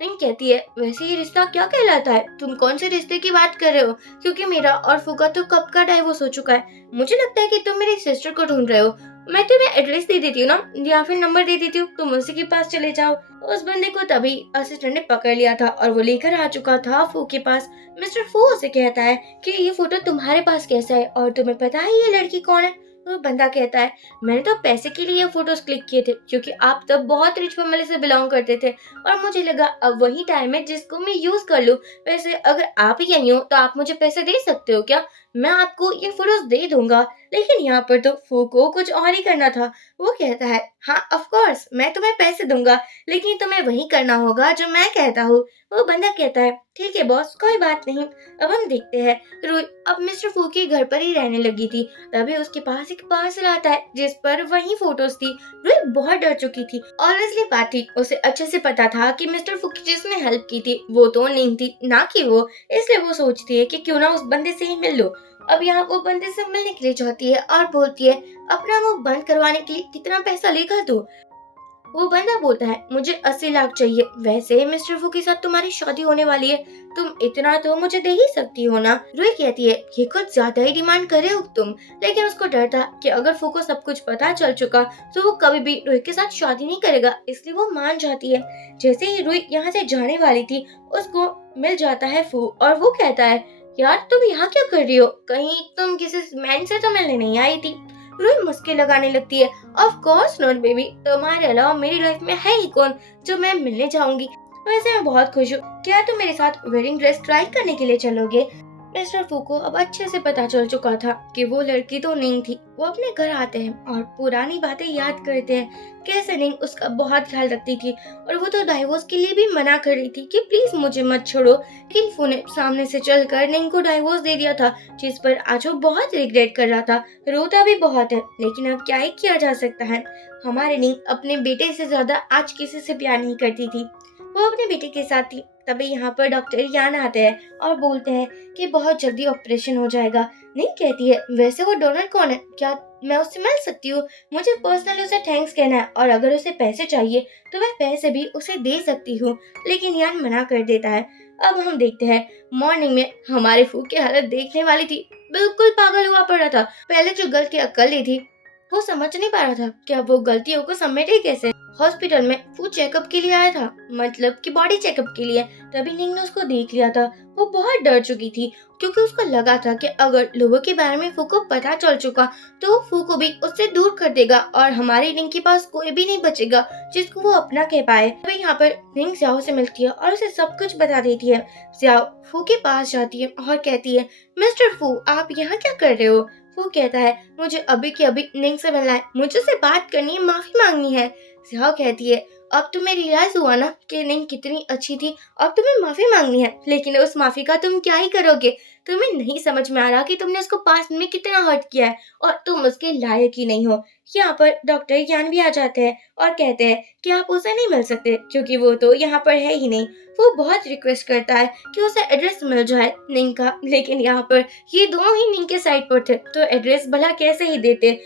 निंग कहती है वैसे ये रिश्ता क्या कहलाता है? तुम कौन से रिश्ते की बात कर रहे हो? क्योंकि मेरा और फू का तो कब का डाइवोर्स हो चुका है। मुझे लगता है कि तुम मेरी सिस्टर को ढूंढ रहे हो। मैं तुम्हें एड्रेस दे देती हूँ ना, या फिर नंबर दे देती हूँ, तुम उसी के पास चले जाओ। उस बंदे को तभी असिस्टेंट ने पकड़ लिया था और वो लेकर आ चुका था फू के पास। मिस्टर फू उसे कहता है कि ये फोटो तुम्हारे पास कैसा है और तुम्हें पता है ये लड़की कौन है? वो बंदा कहता है मैंने तो पैसे के लिए ये फोटोज क्लिक किए थे क्योंकि आप तब बहुत रिच फैमिली से बिलोंग करते थे और मुझे लगा अब वही टाइम है जिसको मैं यूज कर लूं। वैसे अगर आप ही यहीं हो तो आप मुझे पैसे दे सकते हो क्या? मैं आपको ये फोटोज दे दूंगा। लेकिन यहाँ पर तो फू को कुछ और ही करना था। वो कहता है हाँ ऑफ कोर्स मैं तुम्हें पैसे दूंगा, लेकिन तुम्हें वही करना होगा जो मैं कहता हूँ। वो बंदा कहता है ठीक है बॉस कोई बात नहीं। अब हम देखते हैं रूही अब मिस्टर फू के घर पर ही रहने लगी थी। तभी उसके पास एक पार्सल आता है जिस पर वही फोटोज थी। रूही बहुत डर चुकी थी। ऑब्वियसली बात थी, उसे अच्छे से पता था कि मिस्टर फू की जिसने हेल्प की थी वो तो नहीं थी ना कि वो, इसलिए वो सोचती है कि क्यों ना उस बंदे से ही मिल लो। अब यहाँ वो बंदे से मिलने के लिए जाती है और बोलती है अपना मुंह बंद करवाने के लिए कितना पैसा लेगा तू? वो बंदा बोलता है मुझे 80 लाख चाहिए। वैसे मिस्टर फू के साथ तुम्हारी शादी होने वाली है, तुम इतना तो मुझे दे ही सकती हो ना। रूही कहती है ये कुछ ज्यादा ही डिमांड कर रहे हो तुम। लेकिन उसको डर था कि अगर फू को सब कुछ पता चल चुका तो वो कभी भी रूही के साथ शादी नहीं करेगा, इसलिए वो मान जाती है। जैसे ही रूही यहाँ से जाने वाली थी उसको मिल जाता है फू और वो कहता है यार तुम यहाँ क्या कर रही हो? कहीं तुम किसी मैन से तो मिलने नहीं आई थी? रूही मुस्की लगाने लगती है ऑफ कोर्स नॉट बेबी, तुम्हारे अलावा मेरी लाइफ में है ही कौन जो मैं मिलने जाऊंगी। वैसे मैं बहुत खुश हूँ, क्या तुम मेरे साथ वेडिंग ड्रेस ट्राई करने के लिए चलोगे? मिस्टर फू को अब अच्छे से पता चल चुका था कि वो लड़की तो नहीं थी। वो अपने घर आते हैं और पुरानी बातें याद करते हैं, कैसे नहीं उसका बहुत ख्याल रखती थी और वो तो डाइवोर्स के लिए भी मना कर रही थी कि प्लीज मुझे मत छोड़ो। लेकिन फू ने सामने से चलकर निंग को डाइवोर्स दे दिया था, जिस पर आज वो बहुत रिग्रेट कर रहा था। रोता भी बहुत है, लेकिन अब क्या ही किया जा सकता है। हमारी निंग अपने बेटे से ज्यादा आज किसी से प्यार नहीं करती थी। वो अपने बेटे के साथ थी। तभी यहाँ पर डॉक्टर यान आते हैं और बोलते हैं कि बहुत जल्दी ऑपरेशन हो जाएगा। नहीं कहती है वैसे वो डोनर कौन है, क्या मैं उससे मिल सकती हूँ? मुझे पर्सनली उसे थैंक्स कहना है और अगर उसे पैसे चाहिए तो मैं पैसे भी उसे दे सकती हूँ। लेकिन यान मना कर देता है। अब हम देखते हैं मॉर्निंग में हमारे फू की हालत देखने वाली थी। बिल्कुल पागल हुआ पड़ा था। पहले जो गलती अक्ल ली थी वो समझ नहीं पा रहा था कि अब वो गलतियों को समेटे कैसे। हॉस्पिटल में वो चेकअप के लिए आया था, मतलब कि बॉडी चेकअप के लिए। तभी निंग ने उसको देख लिया था। वो बहुत डर चुकी थी क्योंकि उसको लगा था कि अगर लोगों के बारे में फू को पता चल चुका तो वो फू को भी उससे दूर कर देगा और हमारी निंग के पास कोई भी नहीं बचेगा जिसको वो अपना कह पाए। तभी यहाँ पर निंग स्याओ से मिलती है और उसे सब कुछ बता देती है। स्याओ फू के पास जाती है और कहती है मिस्टर फू आप यहाँ क्या कर रहे हो? वो कहता है मुझे अभी के अभी निंग से मिलना है, मुझे उससे बात करनी है, माफी मांगनी है। स्याओ कहती है अब तुम्हें रियलाइज हुआ ना कि निंग कितनी अच्छी थी। अब तुम्हें माफी मांगनी है, लेकिन उस माफी का तुम क्या ही करोगे? तुम्हें नहीं समझ में आ रहा कि तुमने उसको पास्ट में कितना हर्ट किया है और तुम उसके लायक ही नहीं हो। यहाँ पर डॉक्टर ज्ञान भी आ जाते हैं और कहते हैं कि आप उसे नहीं मिल सकते क्योंकि वो तो यहाँ पर है ही नहीं। वो बहुत रिक्वेस्ट करता है कि उसे एड्रेस मिल जाए निंग का, लेकिन यहाँ पर ये दोनों ही निंग के साइड पर थे तो एड्रेस भला कैसे ही देते।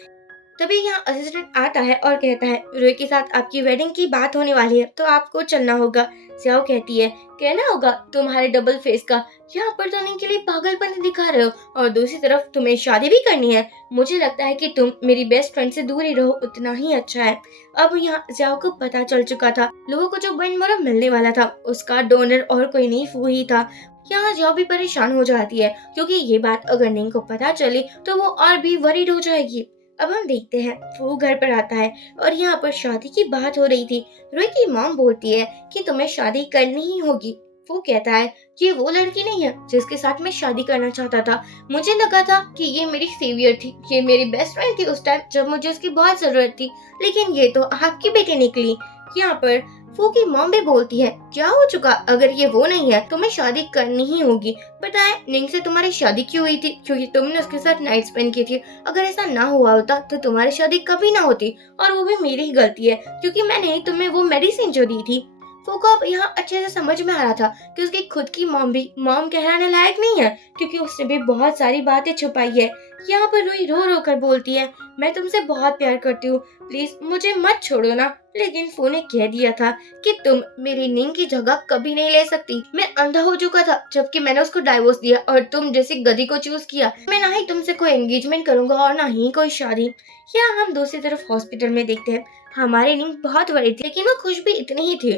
तभी यहाँ असिस्टेंट आता है और कहता है रूही के साथ आपकी वेडिंग की बात होने वाली है तो आपको चलना होगा। सियाओ कहती है कहना होगा तुम्हारे डबल फेस का, यहाँ पर तो निंग के लिए पागलपन दिखा रहे हो और दूसरी तरफ तुम्हें शादी भी करनी है। मुझे लगता है कि तुम मेरी बेस्ट फ्रेंड से दूर ही रहो, उतना ही अच्छा है। अब यहाँ जियाओ को पता चल चुका था लोगों को जो बन मरम मिलने वाला था उसका डोनर और कोई नहीं फू ही था। यहाँ जियाओ भी परेशान हो जाती है क्योंकि ये बात अगर निंग को पता चली तो वो और भी वरीड हो जाएगी। अब हम देखते हैं वो घर पर आता है और यहाँ पर शादी की बात हो रही थी। रूही की मॉम बोलती है कि तुम्हें शादी करनी ही होगी। वो कहता है ये वो लड़की नहीं है जिसके साथ मैं शादी करना चाहता था। मुझे लगा था कि ये मेरी सेवियर थी, ये मेरी बेस्ट फ्रेंड थी उस टाइम जब मुझे उसकी बहुत जरूरत थी, लेकिन ये तो आपकी बेटी निकली। यहाँ पर फू की मॉम भी बोलती है क्या हो चुका, अगर ये वो नहीं है तुम्हें शादी करनी ही होगी। पता है निंग से तुम्हारी शादी क्यों हुई थी? क्योंकि तुमने उसके साथ नाइट स्पेंड की थी। अगर ऐसा ना हुआ होता तो तुम्हारी शादी कभी ना होती और वो भी मेरी ही गलती है क्योंकि मैंने तुम्हें वो मेडिसिन जो दी थी। फू को अब यहाँ अच्छे से समझ में आ रहा था कि उसकी खुद की मॉम भी मॉम कहलाने लायक नहीं है क्योंकि उसने भी बहुत सारी बातें छुपाई है। यहाँ पर रूही रो रो कर बोलती है मैं तुमसे बहुत प्यार करती हूँ, प्लीज मुझे मत छोड़ो ना। लेकिन फू ने कह दिया था कि तुम मेरी निंग की जगह कभी नहीं ले सकती। मैं अंधा हो चुका था जबकि मैंने उसको डाइवोर्स दिया और तुम जैसी गधी को चूज किया। मैं ना ही तुमसे कोई एंगेजमेंट करूंगा और ना ही कोई शादी। यहाँ हम दूसरी तरफ हॉस्पिटल में देखते हैं हमारी निंग बहुत बड़ी थी लेकिन वो खुश भी इतनी ही थी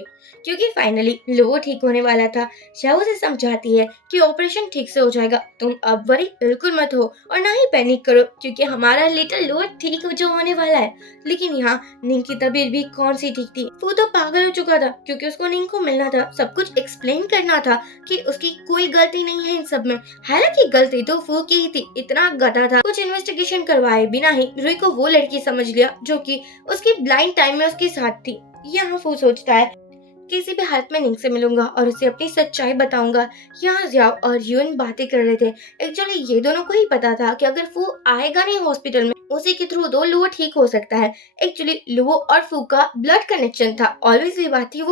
क्योंकि फाइनली लोगो ठीक होने वाला था। शाह उसे समझाती है कि ऑपरेशन ठीक से हो जाएगा, तुम अब वरी बिल्कुल मत हो और ना ही पैनिक करो क्योंकि हमारा लिटिल लोअर ठीक जो होने वाला है। लेकिन यहाँ निंग की तबीयत भी कौन सी ठीक थी, वो तो पागल हो चुका था क्योंकि उसको निंग को मिलना था, सब कुछ एक्सप्लेन करना था कि उसकी कोई गलती नहीं है इन सब में। हालांकि गलती तो फू की ही थी, इतना गधा था कुछ इन्वेस्टिगेशन करवाए बिना ही रूही को वो लड़की समझ लिया जो कि उसकी ब्लाइंड टाइम में उसके साथ थी। यहाँ फू सोचता है किसी भी हालत में निंग से मिलूंगा और उसे अपनी सच्चाई बताऊंगा। यहाँ जियाओ और यून बातें कर रहे थे। एक्चुअली ये दोनों को ही पता था कि अगर फू आएगा नहीं हॉस्पिटल में उसी के थ्रू दो लुओ ठीक हो सकता है। एक्चुअली लुओ और फू का ब्लड कनेक्शन था। ऑब्वियसली बात थी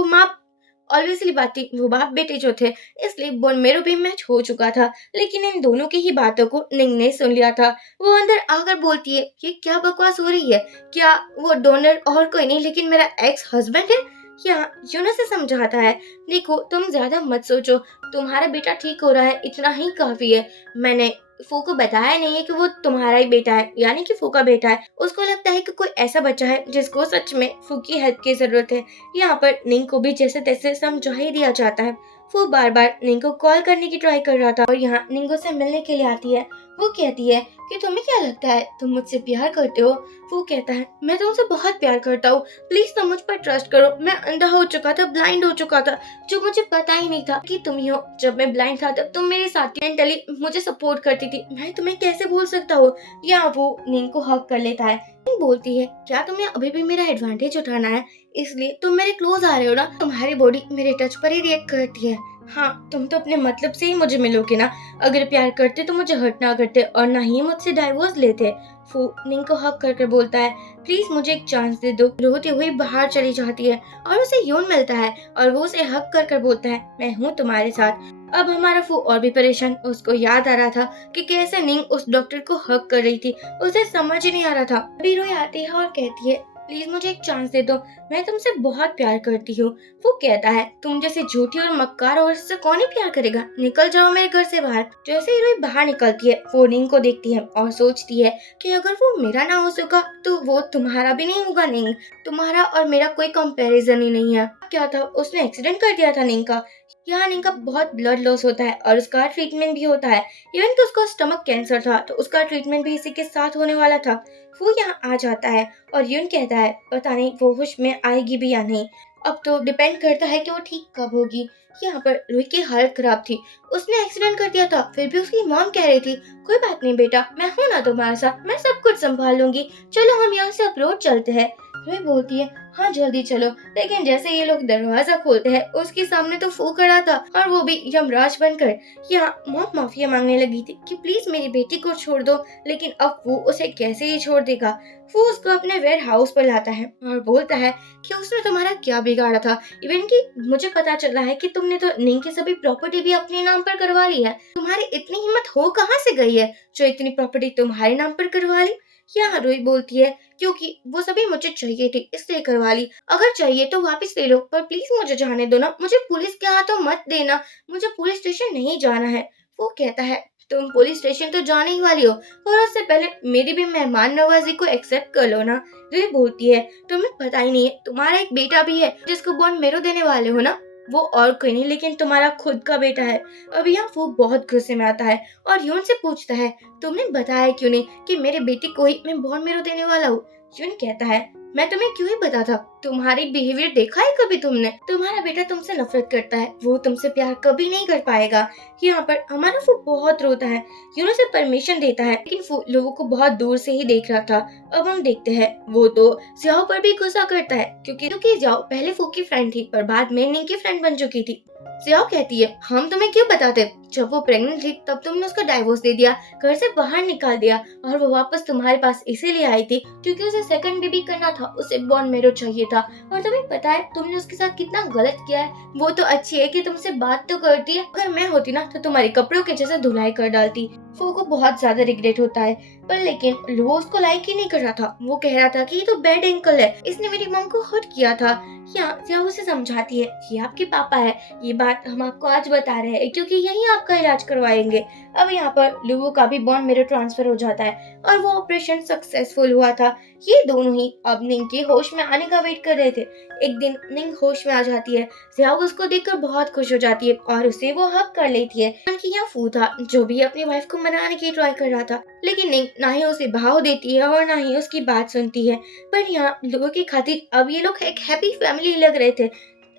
वो बाप बेटे जो थे, इसलिए बोन मेरो भी मैच हो चुका था। लेकिन इन दोनों की ही बातों को निंग ने सुन लिया था। वो अंदर आकर बोलती है ये क्या बकवास हो रही है, क्या वो डोनर और कोई नहीं लेकिन मेरा एक्स हस्बैंड है? या यूनस से समझाता है देखो तुम ज्यादा मत सोचो, तुम्हारा बेटा ठीक हो रहा है इतना ही काफी है। मैंने फू को बताया नहीं है कि वो तुम्हारा ही बेटा है, यानी कि फू का बेटा है। उसको लगता है कि कोई ऐसा बच्चा है जिसको सच में फू की हेल्प की जरूरत है। यहाँ पर निंग को भी जैसे तैसे समझा ही दिया जाता है। फू बार बार निंग को कॉल करने की ट्राई कर रहा था और यहाँ निंगो से मिलने के लिए आती है। वो कहती है कि तुम्हें क्या लगता है तुम मुझसे प्यार करते हो? वो कहता है मैं तुमसे बहुत प्यार करता हूँ, प्लीज तुम मुझ पर ट्रस्ट करो। मैं अंधा हो चुका था, ब्लाइंड हो चुका था, जो मुझे पता ही नहीं था कि तुम ही हो। जब मैं ब्लाइंड था तब तुम मेरे साथ मेंटली मुझे सपोर्ट करती थी, मैं तुम्हें कैसे भूल सकता हूँ। या वो निंग को हक कर लेता है। निंग बोलती है क्या तुम्हें अभी भी मेरा एडवांटेज उठाना है, इसलिए तुम मेरे क्लोज आ रहे हो ना? तुम्हारी बॉडी मेरे टच पर ही रिएक्ट करती है। हाँ तुम तो अपने मतलब से ही मुझे मिलोगे ना, अगर प्यार करते तो मुझे हर्ट ना करते और ना ही मुझसे डाइवोर्स लेते। फू निंग को हक कर बोलता है प्लीज मुझे एक चांस दे दो। रोती हुई बाहर चली जाती है और उसे यून मिलता है और वो उसे हक कर बोलता है मैं हूँ तुम्हारे साथ। अब हमारा फू और भी परेशान, उसको याद आ रहा था कि कैसे निंग उस डॉक्टर को हक कर रही थी, उसे समझ ही नहीं आ रहा था। अभी रोई आती है और कहती है प्लीज मुझे एक चांस दे दो, मैं तुमसे बहुत प्यार करती हूँ। वो कहता है तुम जैसे झूठी और मक्कार और से कौन ही प्यार करेगा, निकल जाओ मेरे घर से बाहर। जैसे ही रोई बाहर निकलती है वो निंग को देखती है और सोचती है कि अगर वो मेरा ना हो सका तो वो तुम्हारा भी नहीं होगा। निंग तुम्हारा और मेरा कोई कंपैरिजन ही नहीं है। क्या था उसने एक्सीडेंट कर दिया था निंग का। यहाँ निंग का बहुत ब्लड लॉस होता है और उसका ट्रीटमेंट भी होता है। इवन तो उसका स्टमक कैंसर था तो उसका ट्रीटमेंट भी इसी के साथ होने वाला था। वो यहाँ आ जाता है और यून कहता है पता नहीं वो होश में आएगी भी या नहीं, अब तो डिपेंड करता है कि वो ठीक कब होगी। यहाँ पर रूही की हालत खराब थी, उसने एक्सीडेंट कर दिया था, फिर भी उसकी मॉम कह रही थी कोई बात नहीं बेटा, मैं हूँ ना तुम्हारे साथ, मैं सब कुछ संभाल लूंगी, चलो हम यहाँ से अप्रोच चलते हैं। रूही बोलती है हाँ जल्दी चलो। लेकिन जैसे ये लोग दरवाजा खोलते हैं उसके सामने तो फू खड़ा था और वो भी यमराज बनकर यहाँ मौत माफिया मांगने लगी थी कि प्लीज मेरी बेटी को छोड़ दो। लेकिन अब वो उसे कैसे ही छोड़ देगा। वो उसको अपने वेयर हाउस पर लाता है और बोलता है कि उसने तुम्हारा क्या बिगाड़ा था। इवन कि मुझे पता चला है कि तुमने तो निंग की सभी प्रॉपर्टी भी अपने नाम पर करवा ली है। तुम्हारी इतनी हिम्मत हो कहाँ से गई है जो इतनी प्रॉपर्टी तुम्हारे नाम पर करवा ली। यहाँ रोई बोलती है क्योंकि वो सभी मुझे चाहिए थी इसलिए करवा ली। अगर चाहिए तो वापस ले लो पर प्लीज मुझे जाने दो ना। मुझे पुलिस के हाथों मत देना। मुझे पुलिस स्टेशन नहीं जाना है। वो कहता है तुम पुलिस स्टेशन तो जाने ही वाली हो और उससे पहले मेरी भी मेहमान नवाजी को एक्सेप्ट कर लो ना। रे बोलती है तुम्हें पता ही नहीं है तुम्हारा एक बेटा भी है जिसको बॉन्ड मेरो देने वाले हो ना। वो और कोई नहीं लेकिन तुम्हारा खुद का बेटा है। अब यहाँ वो बहुत गुस्से में आता है और यून से पूछता है तुमने बताया क्यों नहीं कि मेरे बेटे को ही मैं बॉन्ड मेरो देने वाला हूँ। यून कहता है मैं तुम्हें क्यों ही बताता। तुम्हारी बिहेवियर देखा है कभी तुमने। तुम्हारा बेटा तुमसे नफरत करता है। वो तुमसे प्यार कभी नहीं कर पाएगा। यहाँ पर हमारा वो बहुत रोता है। यूनो से परमिशन देता है लेकिन वो लोगों को बहुत दूर से ही देख रहा था। अब हम देखते हैं वो तो जियाओ पर भी गुस्सा करता है क्योंकि जियाओ पहले फू की फ्रेंड थी पर बाद में निंग की फ्रेंड बन चुकी थी। जियाओ कहती है हम तुम्हें क्यों बताते। जब वो प्रेग्नेंट थी तब तुमने उसका डाइवोर्स दे दिया घर से बाहर निकाल दिया और वो वापस तुम्हारे पास इसीलिए आई थी क्योंकि उसे सेकंड बेबी करना था। उसे बॉर्न मेरो चाहिए था और तुम्हें पता है तुमने उसके साथ कितना गलत किया है। वो तो अच्छी है कि तुमसे बात तो करती है। अगर मैं होती ना तो तुम्हारे कपड़ों के जैसे धुलाई कर डालती। फो को बहुत ज्यादा रिग्रेट होता है पर लेकिन वो उसको लाइक ही नहीं कर रहा था। वो कह रहा था कि ये तो बैड एंकल है इसने मेरी मॉम को हर्ट किया था। यहाँ जिया उसे समझाती है ये आपके पापा है। ये बात हम आपको आज बता रहे हैं क्योंकि यही आपका इलाज करवाएंगे। अब यहाँ पर लुवो का भी बॉन्ड मेरो ट्रांसफर हो जाता है और वो ऑपरेशन सक्सेसफुल हुआ था। ये दोनों ही अब निंग के होश में आने का वेट कर रहे थे। एक दिन निंग होश में आ जाती है। जियाओ उसको देखकर बहुत खुश हो जाती है और उसे वो हक कर लेती है। कि यह फू था जो भी अपनी वाइफ को मनाने की ट्राई कर रहा था लेकिन निंग ना ही उसे भाव देती है और ना ही उसकी बात सुनती है। पर यहाँ लोगों की खातिर अब ये लोग एक हैप्पी फैमिली लग रहे थे।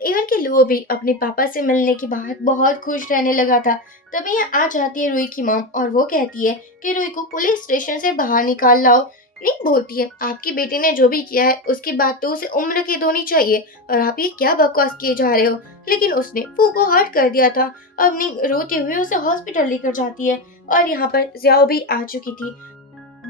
इवन कि लुओ भी अपने पापा से मिलने के बाद बहुत खुश रहने लगा था। तभी यहाँ आ जाती है रुई की मॉम और वो कहती है कि रुई को पुलिस स्टेशन से बाहर निकाल लाओ। निक बोलती है आपकी बेटी ने जो भी किया है उसकी बात तो उसे उम्र की होनी चाहिए और आप ये क्या बकवास किए जा रहे हो। लेकिन उसने फू को हर्ट कर दिया था। अब निक रोते हुए उसे हॉस्पिटल लेकर जाती है और यहाँ पर जियाओ भी आ चुकी थी।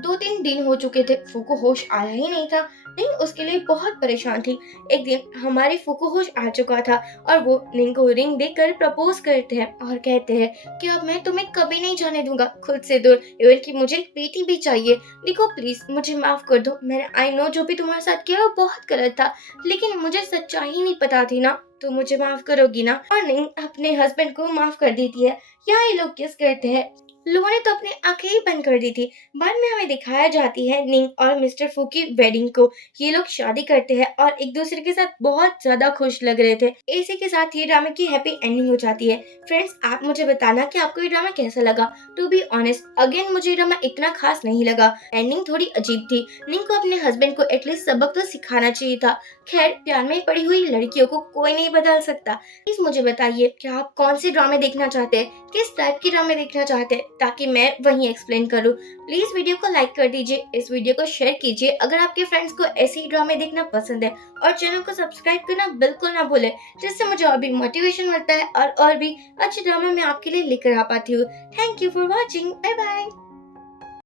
2-3 दिन हो चुके थे फू को होश आया ही नहीं था। निंग उसके लिए बहुत परेशान थी। एक दिन हमारी फू को होश आ चुका था और वो निंग को रिंग देकर प्रपोज करते हैं और कहते हैं कि अब मैं तुम्हें कभी नहीं जाने दूंगा खुद से दूर। इवन कि मुझे एक बेटी भी चाहिए। देखो प्लीज मुझे माफ कर दो। मैंने आई नो जो भी तुम्हारे साथ किया वो बहुत गलत था लेकिन मुझे सच्चाई नहीं पता थी ना। तो मुझे माफ करोगी ना। और निंग अपने हस्बैंड को माफ कर देती है। यहाँ ये लोग किस करते हैं। लोगों ने तो अपनी आंखें ही बंद कर दी थी। बाद में हमें दिखाया जाती है निंग और मिस्टर फू की वेडिंग को। ये लोग शादी करते हैं और एक दूसरे के साथ बहुत ज्यादा खुश लग रहे थे। इसी के साथ ये ड्रामा की हैप्पी एंडिंग हो जाती है। फ्रेंड्स आप मुझे बताना कि आपको ये ड्रामा कैसा लगा। टू बी ऑनेस्ट अगेन मुझे ये ड्रामा इतना खास नहीं लगा। एंडिंग थोड़ी अजीब थी। निंग को अपने हस्बैंड को एटलीस्ट सबक तो सिखाना चाहिए था। खैर प्यार में पड़ी हुई लड़कियों को कोई नहीं बदल सकता। प्लीज मुझे बताइए कि आप कौन से ड्रामे देखना चाहते हैं। किस टाइप की ड्रामे देखना चाहते हैं ताकि मैं वहीं एक्सप्लेन करूं। प्लीज वीडियो को लाइक कर दीजिए। इस वीडियो को शेयर कीजिए अगर आपके फ्रेंड्स को ऐसे ही ड्रामे देखना पसंद है और चैनल को सब्सक्राइब करना बिल्कुल ना भूलें जिससे मुझे और भी मोटिवेशन मिलता है और भी अच्छे ड्रामे मैं आपके लिए लेकर आ पाती हूँ। Thank you for watching. Bye bye.